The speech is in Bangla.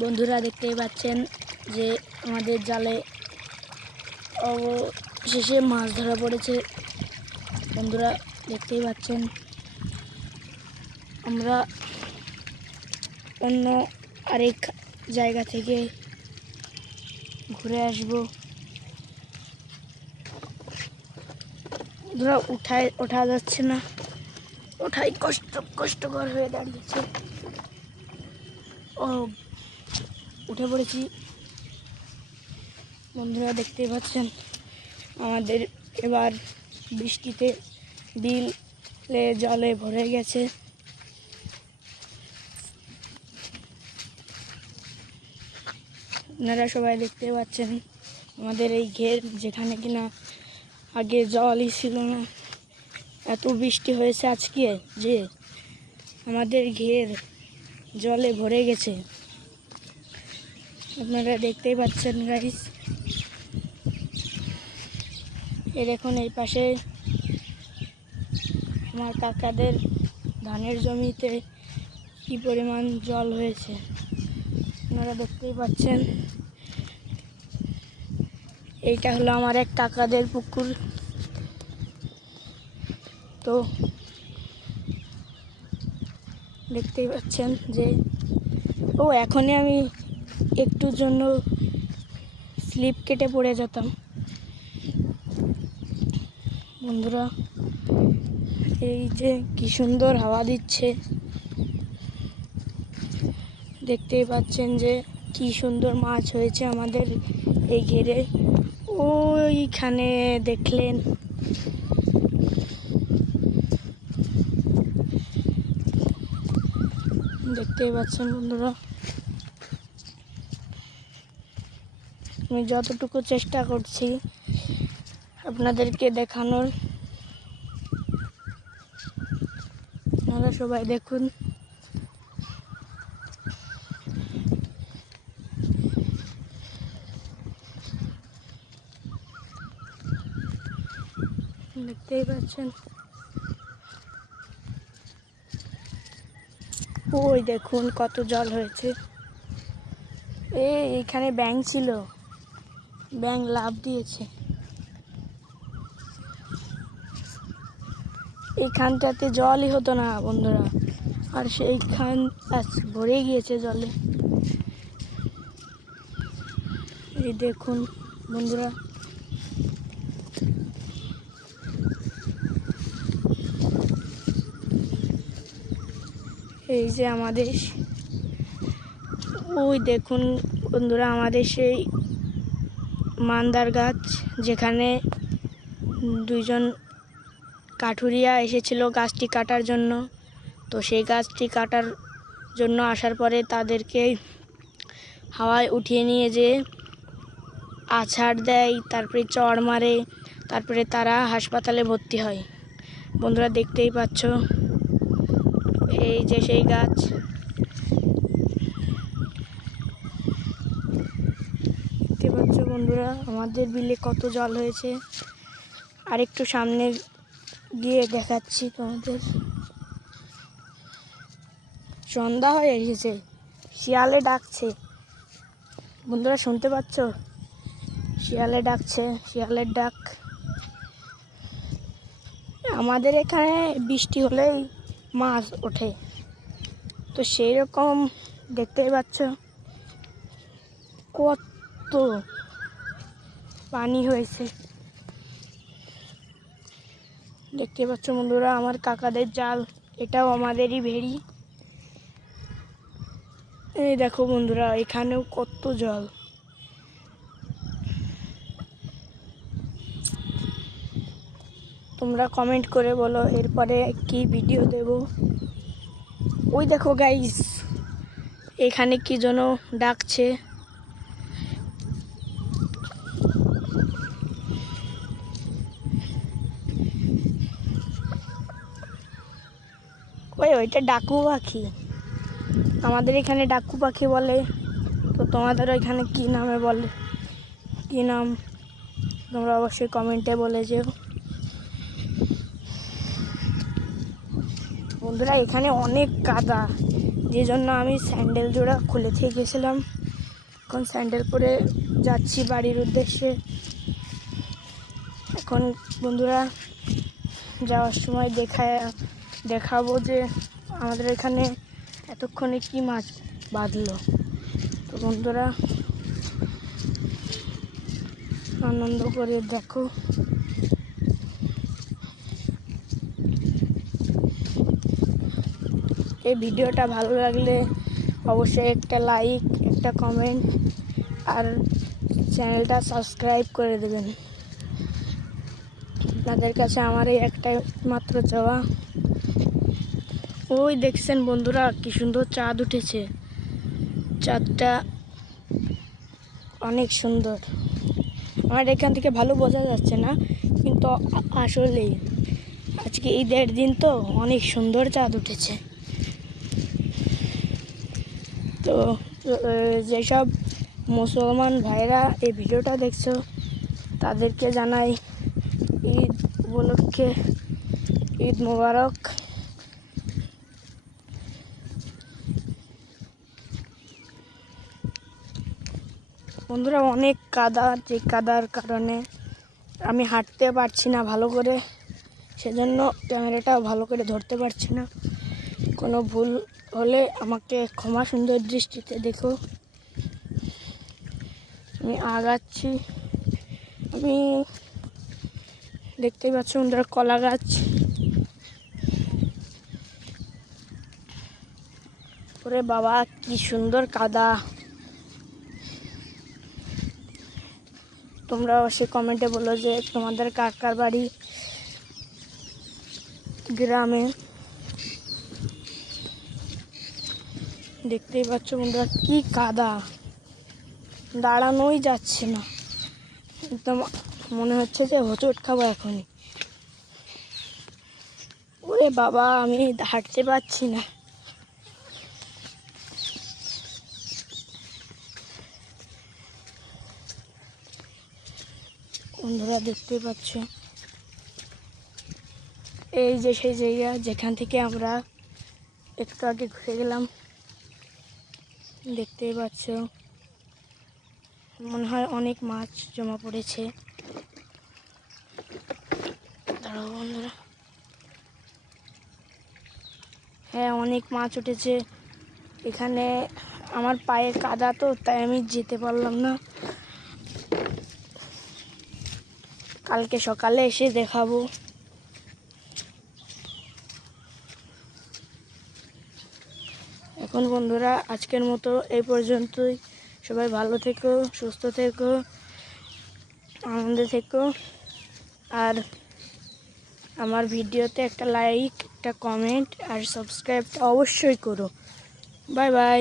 বন্ধুরা দেখতেই পাচ্ছেন যে আমাদের জালে অবশেষে মাছ ধরা পড়েছে। বন্ধুরা দেখতেই পাচ্ছেন আমরা অন্য আরেক জায়গা থেকে ঘুরে আসব। বন্ধুরা ওঠা যাচ্ছে না, ওঠাই কষ্টকর হয়ে দাঁড়িয়েছে। ও উঠে পড়েছি। বন্ধুরা দেখতেই পাচ্ছেন আমাদের এবার বৃষ্টিতে বিলে জলে ভরে গেছে। আপনারা সবাই দেখতে পাচ্ছেন আমাদের এই ঘের, যেখানে কিনা আগে জলই ছিল না, এত বৃষ্টি হয়েছে আজকে যে আমাদের ঘের জলে ভরে গেছে। আপনারা দেখতেই পাচ্ছেন গাইস। দেখুন এই পাশে আমার কাকাদের ধানের জমিতে কি পরিমাণ জল হয়েছে আপনারা দেখতেই পাচ্ছেন। এইটা হলো আমার এক কাকাদের পুকুর। তো দেখতেই পাচ্ছেন যে এখনই আমি একটুর জন্য স্লিপ কেটে পড়ে যেতাম। বন্ধুরা এই যে কি সুন্দর হাওয়া দিচ্ছে, দেখতেই পাচ্ছেন যে কি সুন্দর মাছ হয়েছে আমাদের এই ঘেরে। ওইখানে দেখলেন দেখতেই পাচ্ছেন বন্ধুরা। আমি যতটুকু চেষ্টা করছি আপনাদেরকে দেখানোর, আপনারা সবাই দেখুন। দেখতেই পাচ্ছেন ওই দেখুন কত জল হয়েছে। এইখানে ব্যাঙ ছিল, ব্যাঙ লাফ দিয়েছে। এইখানটাতে জলই হতো না বন্ধুরা, আর সেইখান ভরে গিয়েছে জলে। এই দেখুন বন্ধুরা, এই যে আমাদের ওই দেখুন বন্ধুরা আমাদের সেই মান্দার গাছ, যেখানে দুইজন কাঠুরিয়া এসেছিল গাছটি কাটার জন্য। তো সেই গাছটি কাটার জন্য আসার পরে তাদেরকে হাওয়ায় উঠিয়ে নিয়ে যে আছাড় দেয়, তারপরে চড় মারে, তারপরে তারা হাসপাতালে ভর্তি হয়। বন্ধুরা দেখতেই পাচ্ছ এই যে সেই গাছ। দেখতে পাচ্ছ বন্ধুরা আমাদের বিলে কত জল হয়েছে। আর একটু সামনে গিয়ে দেখাচ্ছি তোমাদের। সন্ধ্যা হয়ে এসেছে, শিয়ালে ডাকছে। বন্ধুরা শুনতে পাচ্ছ? শিয়ালে ডাকছে, শিয়ালের ডাক। আমাদের এখানে বৃষ্টি হলেই মাছ ওঠে, তো সেই রকম দেখতেই পাচ্ছ কত পানি হয়েছে। দেখতে পাচ্ছ বন্ধুরা আমার কাকাদের জাল, এটাও আমাদেরই ভেড়ি। এই দেখো বন্ধুরা এখানেও কত জল। তোমরা কমেন্ট করে বলো এরপরে কি ভিডিও দেব। ওই দেখো গাইস এখানে কি যেন ডাকছে। ওইটা ডাকু পাখি, আমাদের এখানে ডাকু পাখি বলে। তো তোমাদের এখানে কি নামে বলে, কি নাম তোমরা অবশ্যই কমেন্টে বলে যেও। বন্ধুরা এখানে অনেক কাদা, যে জন্য আমি স্যান্ডেল জোড়া খুলে থেকে গেছিলাম। এখন স্যান্ডেল পরে যাচ্ছি বাড়ির উদ্দেশ্যে। এখন বন্ধুরা যাওয়ার সময় দেখাবো যে আমাদের এখানে এতক্ষণে কি মাছ বাঁধলো। তো বন্ধুরা আনন্দ করে দেখো। এই ভিডিওটা ভালো লাগলে অবশ্যই একটা লাইক, একটা কমেন্ট আর চ্যানেলটা সাবস্ক্রাইব করে দেবেন। আপনাদের কাছে আমার এই একটাই মাত্র চাওয়া। ওই দেখছেন বন্ধুরা কি সুন্দর চাঁদ উঠেছে। চাঁদটা অনেক সুন্দর। আমার এখান থেকে ভালো বোঝা যাচ্ছে না, কিন্তু আসলেই আজকে ঈদের দিন তো অনেক সুন্দর চাঁদ উঠেছে। তো যেসব মুসলমান ভাইরা এই ভিডিওটা দেখছো তাদেরকে জানাই ঈদ উপলক্ষে ঈদ মোবারক। বন্ধুরা অনেক কাদা, যে কাদার কারণে আমি হাঁটতে পারছি না ভালো করে, সেজন্য ক্যামেরাটা ভালো করে ধরতে পারছি না। কোনো ভুল হলে আমাকে ক্ষমা সুন্দর দৃষ্টিতে দেখো। আমি আগাচ্ছি। আমি দেখতেই পাচ্ছ বন্ধুরা কলা গাছ। ওরে বাবা কি সুন্দর কাদা। তোমরা অবশ্যই কমেন্টে বলো যে তোমাদের কার বাড়ি গ্রামে। দেখতেই পাচ্ছ বন্ধুরা কি কাদা, দাঁড়ানোই যাচ্ছে না। একদম মনে হচ্ছে যে হোঁচট খাবো এখনই। ওরে বাবা আমি হাঁটতে পারছি না। বন্ধুরা দেখতেই পাচ্ছ এই যে সেই জায়গা যেখান থেকে আমরা একটু আগে ঘুরে গেলাম। দেখতেই পাচ্ছ মনে হয় অনেক মাছ জমা পড়েছে। দাঁড়াও বন্ধুরা, হ্যাঁ অনেক মাছ উঠেছে এখানে। আমার পায়ে কাদা তো তাই আমি যেতে পারলাম না। কালকে সকালে এসে দেখাবো। এখন বন্ধুরা আজকের মতো এই পর্যন্তই। সবাই ভালো থেকো, সুস্থ থেকো, আনন্দে থেকো। আর আমার ভিডিওতে একটা লাইক, একটা কমেন্ট আর সাবস্ক্রাইব অবশ্যই করো। Bye bye.